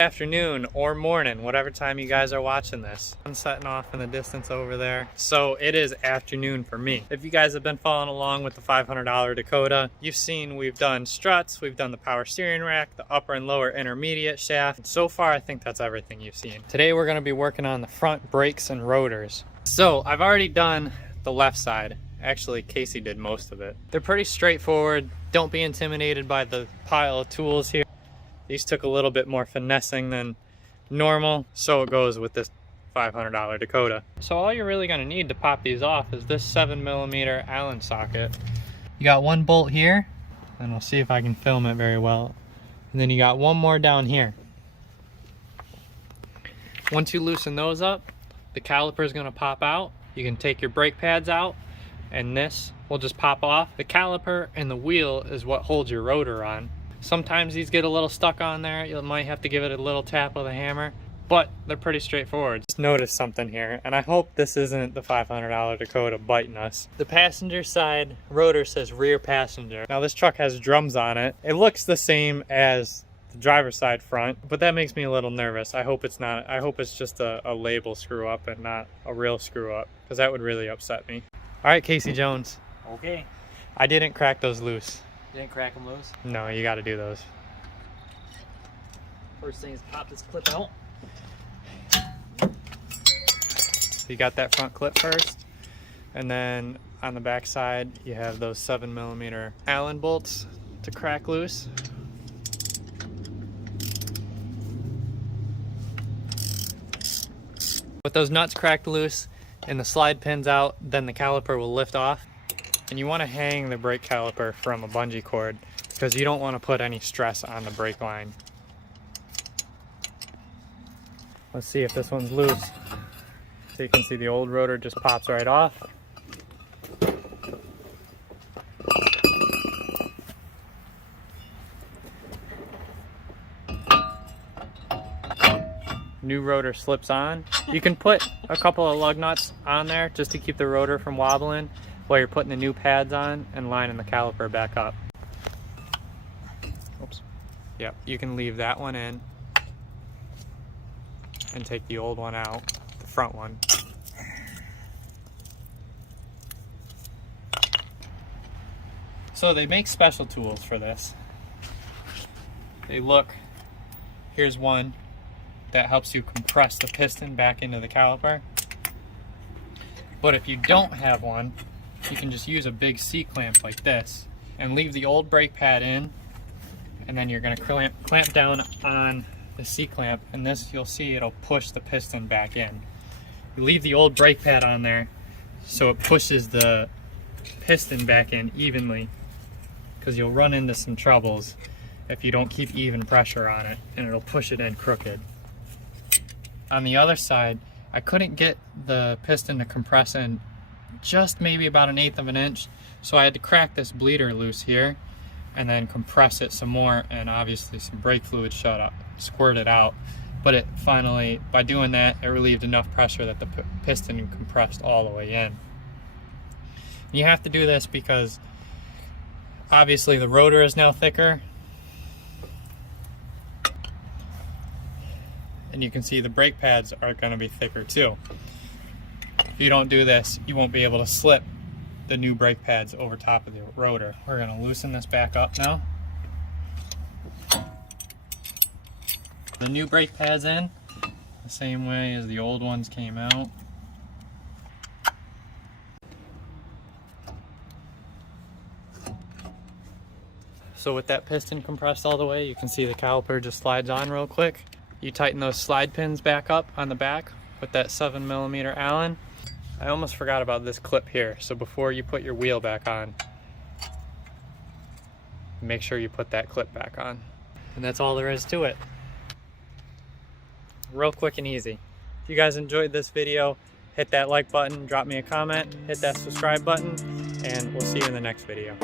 Afternoon or morning, whatever time you guys are watching this. I'm setting off in the distance over there. So it is afternoon for me. If you guys have been following along with the $500 Dakota, you've seen we've done struts, we've done the power steering rack, the upper and lower intermediate shaft. So far, I think that's everything you've seen. Today, we're gonna be working on the front brakes and rotors. So I've already done the left side. Actually, Casey did most of it. They're pretty straightforward. Don't be intimidated by the pile of tools here. These took a little bit more finessing than normal, so it goes with this $500 Dakota. So all you're really gonna need to pop these off is this 7mm Allen socket. You got one bolt here, and we'll see if I can film it very well. And then you got one more down here. Once you loosen those up, the caliper is gonna pop out. You can take your brake pads out, and this will just pop off. The caliper and the wheel is what holds your rotor on. Sometimes these get a little stuck on there. You might have to give it a little tap with a hammer, but they're pretty straightforward. Just noticed something here, and I hope this isn't the $500 Dakota biting us. The passenger side rotor says rear passenger. Now this truck has drums on it. It looks the same as the driver's side front, but that makes me a little nervous. I hope it's not. I hope it's just a label screw up and not a real screw up, because that would really upset me. All right, Casey Jones. Okay. I didn't crack those loose. Didn't crack them loose? No, you got to do those. First thing is pop this clip out. So you got that front clip first, and then on the back side you have those 7mm Allen bolts to crack loose. With those nuts cracked loose and the slide pins out, then the caliper will lift off. And you want to hang the brake caliper from a bungee cord because you don't want to put any stress on the brake line. Let's see if this one's loose. So you can see the old rotor just pops right off. New rotor slips on. You can put a couple of lug nuts on there just to keep the rotor from wobbling while you're putting the new pads on and lining the caliper back up. Oops. Yep, you can leave that one in and take the old one out, the front one. So they make special tools for this. Here's one that helps you compress the piston back into the caliper. But if you don't have one, you can just use a big C-clamp like this and leave the old brake pad in, and then you're going to clamp down on the C-clamp, and this, you'll see it'll push the piston back in. You leave the old brake pad on there so it pushes the piston back in evenly, because you'll run into some troubles if you don't keep even pressure on it, and it'll push it in crooked. On the other side, I couldn't get the piston to compress in just maybe about 1/8 of an inch, so I had to crack this bleeder loose here and then compress it some more, and obviously some brake fluid squirted out, but it finally, by doing that, it relieved enough pressure that the piston compressed all the way in. You have to do this because obviously the rotor is now thicker, and you can see the brake pads are going to be thicker too. If you don't do this, you won't be able to slip the new brake pads over top of the rotor. We're going to loosen this back up now. The new brake pads in the same way as the old ones came out. So with that piston compressed all the way, you can see the caliper just slides on real quick. You tighten those slide pins back up on the back with that 7mm Allen. I almost forgot about this clip here, so before you put your wheel back on, make sure you put that clip back on. And that's all there is to it. Real quick and easy. If you guys enjoyed this video, hit that like button, drop me a comment, hit that subscribe button, and we'll see you in the next video.